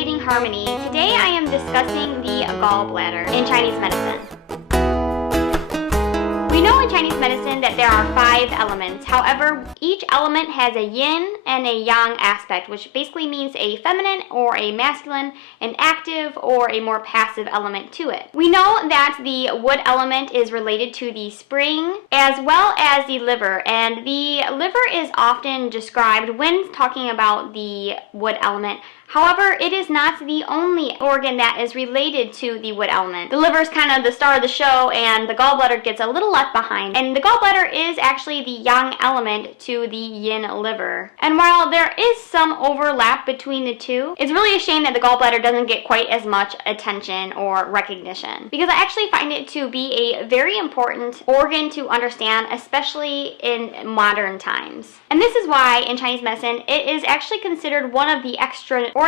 Cultivating Harmony. Today I am discussing the gallbladder in Chinese medicine. We know in Chinese medicine that there are 5 elements. However, each element has a yin and a yang aspect, which basically means a feminine or a masculine, an active or a more passive element to it. We know that the wood element is related to the spring as well as the liver, and the liver is often described when talking about the wood element. However, it is not the only organ that is related to the wood element. The liver is kind of the star of the show, and the gallbladder gets a little left behind. And the gallbladder is actually the yang element to the yin liver. And while there is some overlap between the two, it's really a shame that the gallbladder doesn't get quite as much attention or recognition, because I actually find it to be a very important organ to understand, especially in modern times. And this is why in Chinese medicine, it is actually considered one of the extraordinary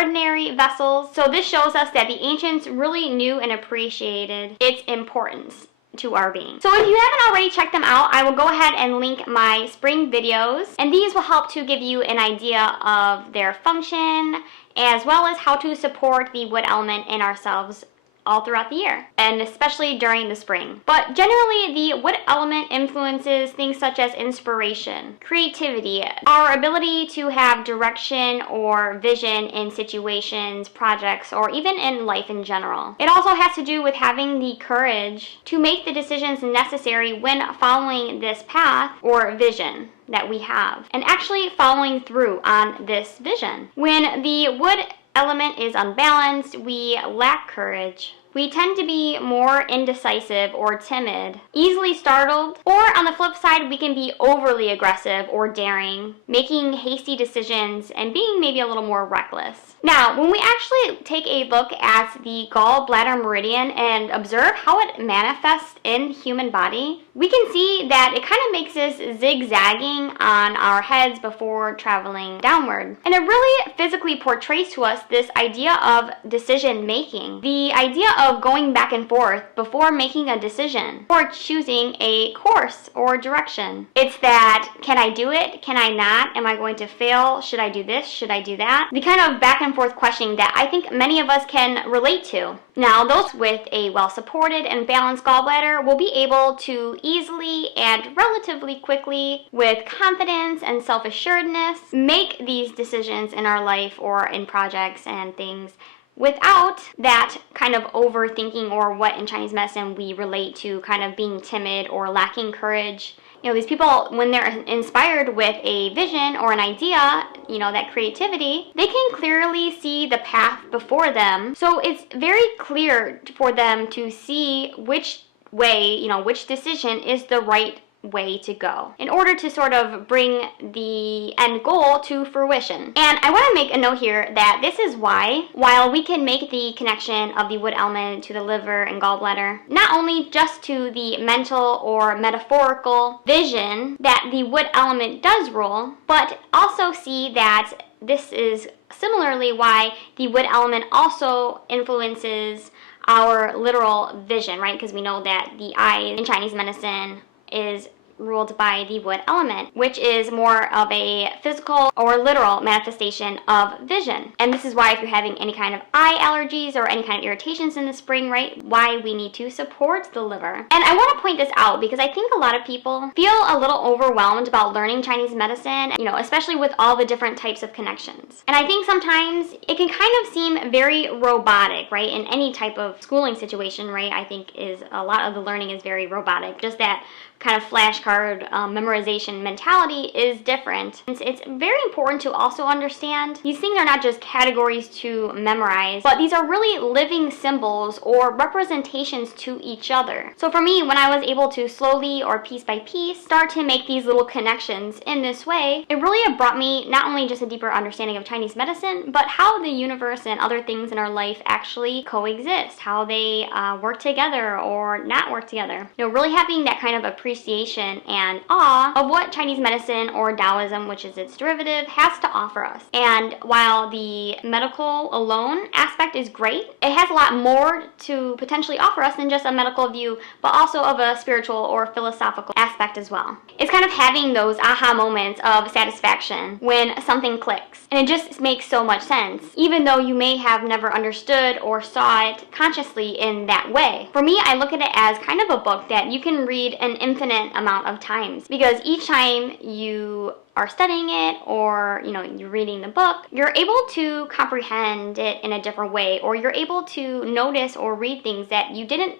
vessels. So this shows us that the ancients really knew and appreciated its importance to our being. So if you haven't already checked them out, I will go ahead and link my spring videos, and these will help to give you an idea of their function as well as how to support the wood element in ourselves all throughout the year, and especially during the spring. But generally, the wood element influences things such as inspiration, creativity, our ability to have direction or vision in situations, projects, or even in life in general. It also has to do with having the courage to make the decisions necessary when following this path or vision that we have, and actually following through on this vision. When the wood element is unbalanced, we lack courage. We tend to be more indecisive or timid, easily startled, or on the flip side, we can be overly aggressive or daring, making hasty decisions and being maybe a little more reckless. Now, when we actually take a look at the gallbladder meridian and observe how it manifests in the human body, we can see that it kind of makes this zigzagging on our heads before traveling downward. And it really physically portrays to us this idea of decision making, the idea of going back and forth before making a decision or choosing a course or direction. It's that, can I do it? Can I not? Am I going to fail? Should I do this? Should I do that? The kind of back and forth questioning that I think many of us can relate to. Now, those with a well-supported and balanced gallbladder will be able to easily and relatively quickly, with confidence and self-assuredness, make these decisions in our life or in projects and things without that kind of overthinking, or what in Chinese medicine we relate to kind of being timid or lacking courage. You know, these people, when they're inspired with a vision or an idea, you know, that creativity, they can clearly see the path before them. So it's very clear for them to see which way, you know, which decision is the right way to go in order to sort of bring the end goal to fruition. And I want to make a note here that this is why, while we can make the connection of the wood element to the liver and gallbladder, not only just to the mental or metaphorical vision that the wood element does rule, but also see that this is similarly why the wood element also influences our literal vision, right? Because we know that the eye in Chinese medicine is ruled by the wood element, which is more of a physical or literal manifestation of vision. And this is why if you're having any kind of eye allergies or any kind of irritations in the spring, right, why we need to support the liver. And I want to point this out because I think a lot of people feel a little overwhelmed about learning Chinese medicine, you know, especially with all the different types of connections. And I think sometimes it can kind of seem very robotic, right, in any type of schooling situation, right? I think is a lot of the learning is very robotic. Just that kind of flashcard memorization mentality is different. It's very important to also understand these things are not just categories to memorize, but these are really living symbols or representations to each other. So for me, when I was able to slowly or piece by piece start to make these little connections in this way, it really brought me not only just a deeper understanding of Chinese medicine, but how the universe and other things in our life actually coexist, how they work together or not work together. You know, really having that kind of appreciation appreciation and awe of what Chinese medicine or Taoism, which is its derivative, has to offer us. And while the medical alone aspect is great, it has a lot more to potentially offer us than just a medical view, but also of a spiritual or philosophical aspect as well. It's kind of having those aha moments of satisfaction when something clicks. And it just makes so much sense, even though you may have never understood or saw it consciously in that way. For me, I look at it as kind of a book that you can read an infinite amount of times, because each time you are studying it, or you're reading the book, you're able to comprehend it in a different way, or you're able to notice or read things that you didn't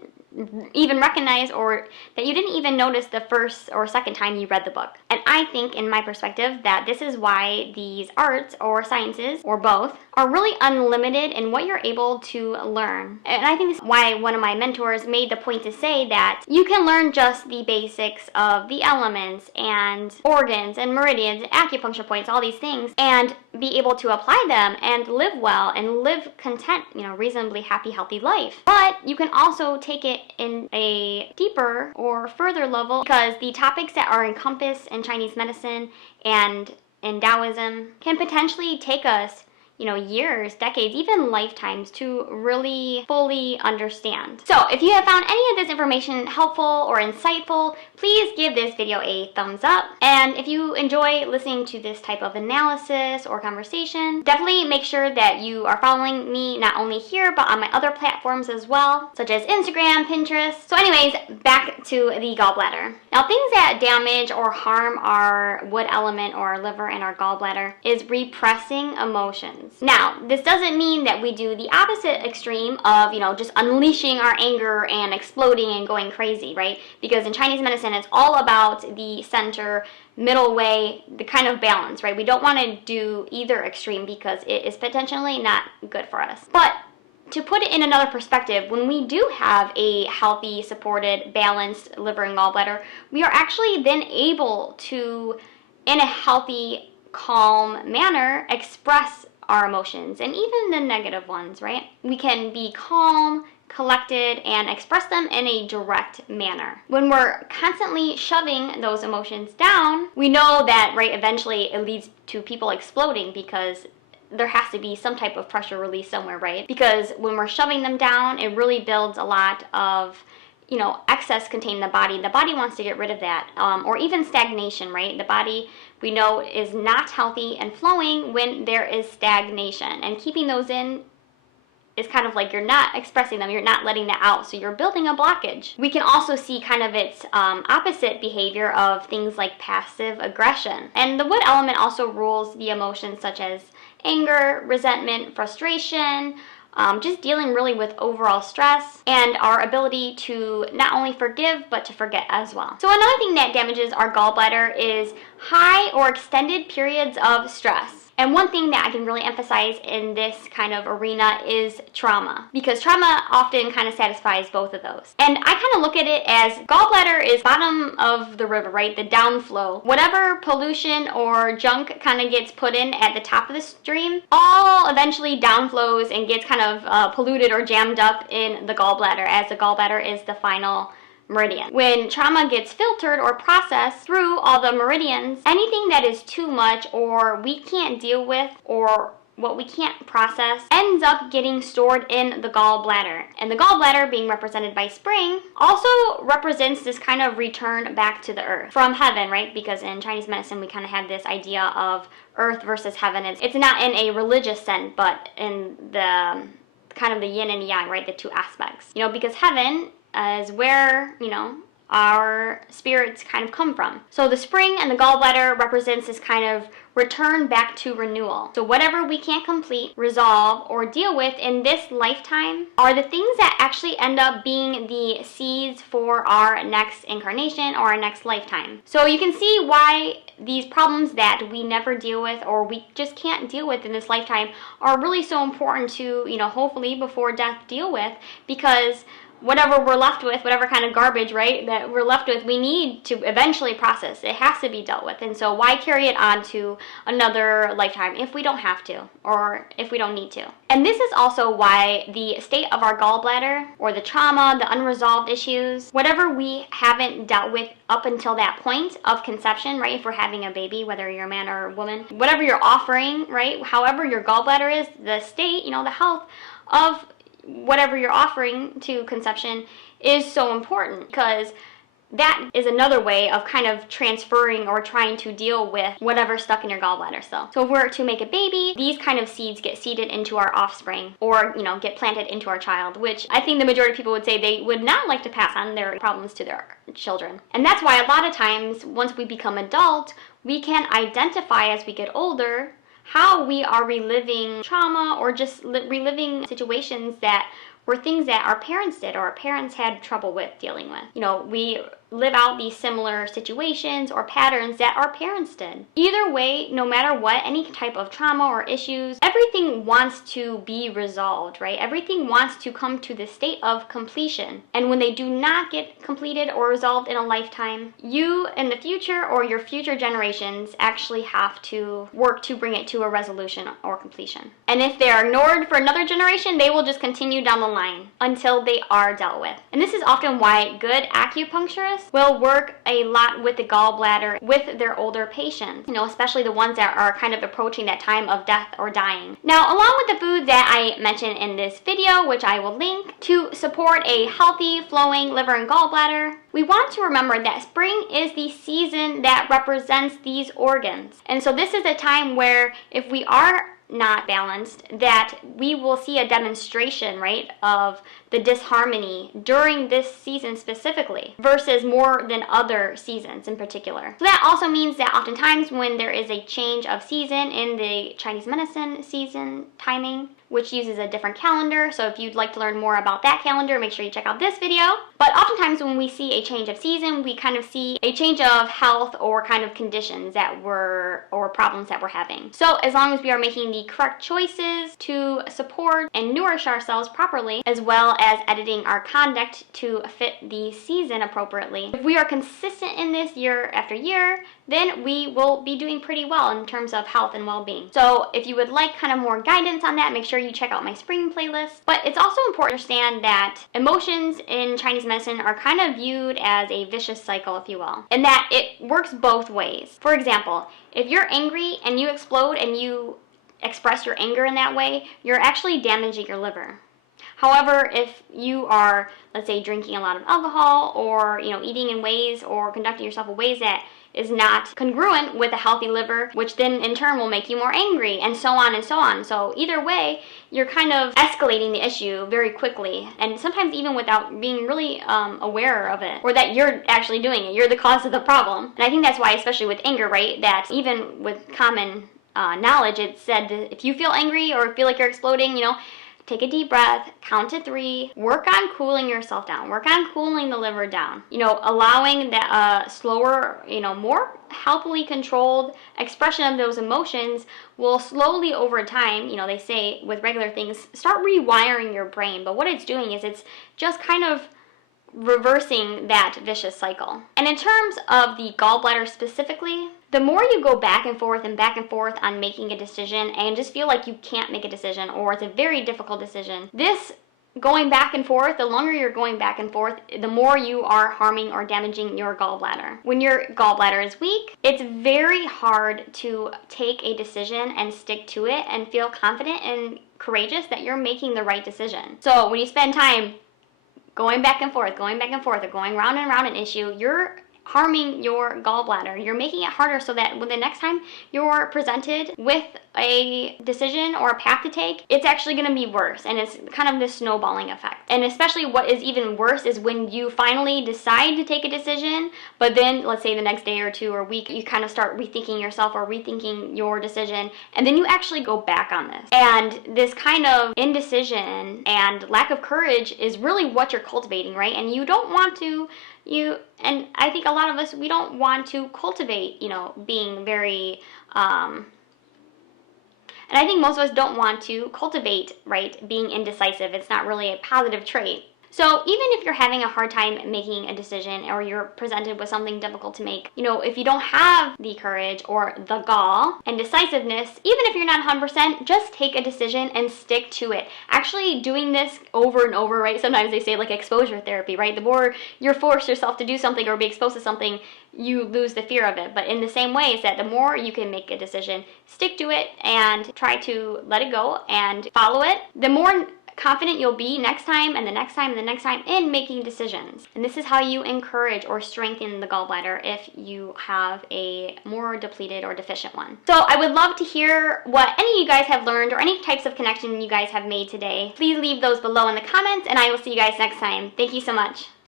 even recognize, or that you didn't even notice the first or second time you read the book. And I think, in my perspective, that this is why these arts or sciences, or both, are really unlimited in what you're able to learn. And I think this is why one of my mentors made the point to say that you can learn just the basics of the elements and organs and meridians and acupuncture points, all these things, and be able to apply them and live well and live content, reasonably happy, healthy life. But you can also take it in a deeper or further level, because the topics that are encompassed in Chinese medicine and in Taoism can potentially take us years, decades, even lifetimes to really fully understand. So if you have found any of this information helpful or insightful, please give this video a thumbs up. And if you enjoy listening to this type of analysis or conversation, definitely make sure that you are following me not only here, but on my other platforms as well, such as Instagram, Pinterest. So anyways, back to the gallbladder. Now, things that damage or harm our wood element or our liver and our gallbladder is repressing emotions. Now, this doesn't mean that we do the opposite extreme of, just unleashing our anger and exploding and going crazy, right? Because in Chinese medicine, it's all about the center, middle way, the kind of balance, right? We don't want to do either extreme, because it is potentially not good for us. But to put it in another perspective, when we do have a healthy, supported, balanced liver and gallbladder, we are actually then able to, in a healthy, calm manner, express our emotions, and even the negative ones, right? We can be calm, collected, and express them in a direct manner. When we're constantly shoving those emotions down, we know that, right, eventually it leads to people exploding, because there has to be some type of pressure release somewhere, right? Because when we're shoving them down, it really builds a lot of excess contained in the body. The body wants to get rid of that, or even stagnation, right? The body, we know, is not healthy and flowing when there is stagnation. And keeping those in is kind of like you're not expressing them, you're not letting that out, so you're building a blockage. We can also see kind of its opposite behavior of things like passive aggression. And the wood element also rules the emotions such as anger, resentment, frustration, just dealing really with overall stress, and our ability to not only forgive, but to forget as well. So another thing that damages our gallbladder is high or extended periods of stress. And one thing that I can really emphasize in this kind of arena is trauma, because trauma often kind of satisfies both of those. And I kind of look at it as gallbladder is bottom of the river, right? The downflow. Whatever pollution or junk kind of gets put in at the top of the stream, all eventually downflows and gets kind of polluted or jammed up in the gallbladder, as the gallbladder is the final meridian. When trauma gets filtered or processed through all the meridians, anything that is too much or we can't deal with, or what we can't process, ends up getting stored in the gallbladder. And the gallbladder, being represented by spring, also represents this kind of return back to the earth from heaven, right? Because in Chinese medicine, we kind of have this idea of earth versus heaven. It's not in a religious sense, but in the kind of the yin and yang, right? The two aspects. Because heaven is where, our spirits kind of come from. So the spring and the gallbladder represents this kind of return back to renewal. So whatever we can't complete, resolve, or deal with in this lifetime are the things that actually end up being the seeds for our next incarnation or our next lifetime. So you can see why these problems that we never deal with, or we just can't deal with in this lifetime, are really so important to, hopefully before death deal with, because whatever we're left with, whatever kind of garbage, right, that we're left with, we need to eventually process. It has to be dealt with. And so why carry it on to another lifetime if we don't have to, or if we don't need to? And this is also why the state of our gallbladder, or the trauma, the unresolved issues, whatever we haven't dealt with up until that point of conception, right, if we're having a baby, whether you're a man or a woman, whatever you're offering, right, however your gallbladder is, the state, the health of whatever you're offering to conception is so important, because that is another way of kind of transferring or trying to deal with whatever's stuck in your gallbladder still. So if we're to make a baby, these kind of seeds get seeded into our offspring, or, get planted into our child, which I think the majority of people would say they would not like to pass on their problems to their children. And that's why a lot of times, once we become adult, we can identify as we get older how we are reliving trauma, or just reliving situations that were things that our parents did, or our parents had trouble with dealing with. We live out these similar situations or patterns that our parents did. Either way, no matter what, any type of trauma or issues, everything wants to be resolved, right? Everything wants to come to the state of completion. And when they do not get completed or resolved in a lifetime, you in the future, or your future generations, actually have to work to bring it to a resolution or completion. And if they are ignored for another generation, they will just continue down the line until they are dealt with. And this is often why good acupuncturists will work a lot with the gallbladder with their older patients, especially the ones that are kind of approaching that time of death or dying. Now, along with the food that I mentioned in this video, which I will link, to support a healthy, flowing liver and gallbladder, we want to remember that spring is the season that represents these organs. And so this is a time where if we are not balanced, that we will see a demonstration, right, of the disharmony during this season specifically, versus more than other seasons in particular. So that also means that oftentimes when there is a change of season in the Chinese medicine season timing, which uses a different calendar, so if you'd like to learn more about that calendar, make sure you check out this video. But oftentimes when we see a change of season, we kind of see a change of health or kind of conditions or problems that we're having. So as long as we are making the correct choices to support and nourish ourselves properly, as well as editing our conduct to fit the season appropriately, if we are consistent in this year after year, then we will be doing pretty well in terms of health and well-being. So if you would like kind of more guidance on that, make sure you check out my spring playlist. But it's also important to understand that emotions in Chinese medicine are kind of viewed as a vicious cycle, if you will, and that it works both ways. For example, if you're angry and you explode and you express your anger in that way, you're actually damaging your liver. However, if you are, let's say, drinking a lot of alcohol, or eating in ways or conducting yourself in ways that is not congruent with a healthy liver, which then in turn will make you more angry, and so on and so on. So either way, you're kind of escalating the issue very quickly, and sometimes even without being really aware of it, or that you're actually doing it. You're the cause of the problem. And I think that's why, especially with anger, right, that even with common knowledge, it's said that if you feel angry or feel like you're exploding, take a deep breath, count to 3, work on cooling yourself down, work on cooling the liver down, allowing that slower, more healthily controlled expression of those emotions will slowly over time, they say with regular things, start rewiring your brain. But what it's doing is it's just kind of reversing that vicious cycle. And in terms of the gallbladder specifically, the more you go back and forth on making a decision and just feel like you can't make a decision, or it's a very difficult decision, this going back and forth, the longer you're going back and forth, the more you are harming or damaging your gallbladder. When your gallbladder is weak, it's very hard to take a decision and stick to it and feel confident and courageous that you're making the right decision. So when you spend time going back and forth, or going round and round an issue, you're harming your gallbladder. You're making it harder, so that when the next time you're presented with a decision or a path to take, it's actually going to be worse, and it's kind of this snowballing effect. And especially what is even worse is when you finally decide to take a decision, but then let's say the next day or two or week, you kind of start rethinking yourself or rethinking your decision, and then you actually go back on this. And this kind of indecision and lack of courage is really what you're cultivating, right? And you don't want to and I think a lot of us, we don't want to cultivate, being very, and I think most of us don't want to cultivate, right, being indecisive. It's not really a positive trait. So even if you're having a hard time making a decision or you're presented with something difficult to make, if you don't have the courage or the gall and decisiveness, even if you're not 100%, just take a decision and stick to it. Actually doing this over and over, right? Sometimes they say like exposure therapy, right? The more you're forced yourself to do something or be exposed to something, you lose the fear of it. But in the same way is that the more you can make a decision, stick to it and try to let it go and follow it, the more confident you'll be next time and the next time and the next time in making decisions. And this is how you encourage or strengthen the gallbladder if you have a more depleted or deficient one. So I would love to hear what any of you guys have learned or any types of connection you guys have made today. Please leave those below in the comments and I will see you guys next time. Thank you so much.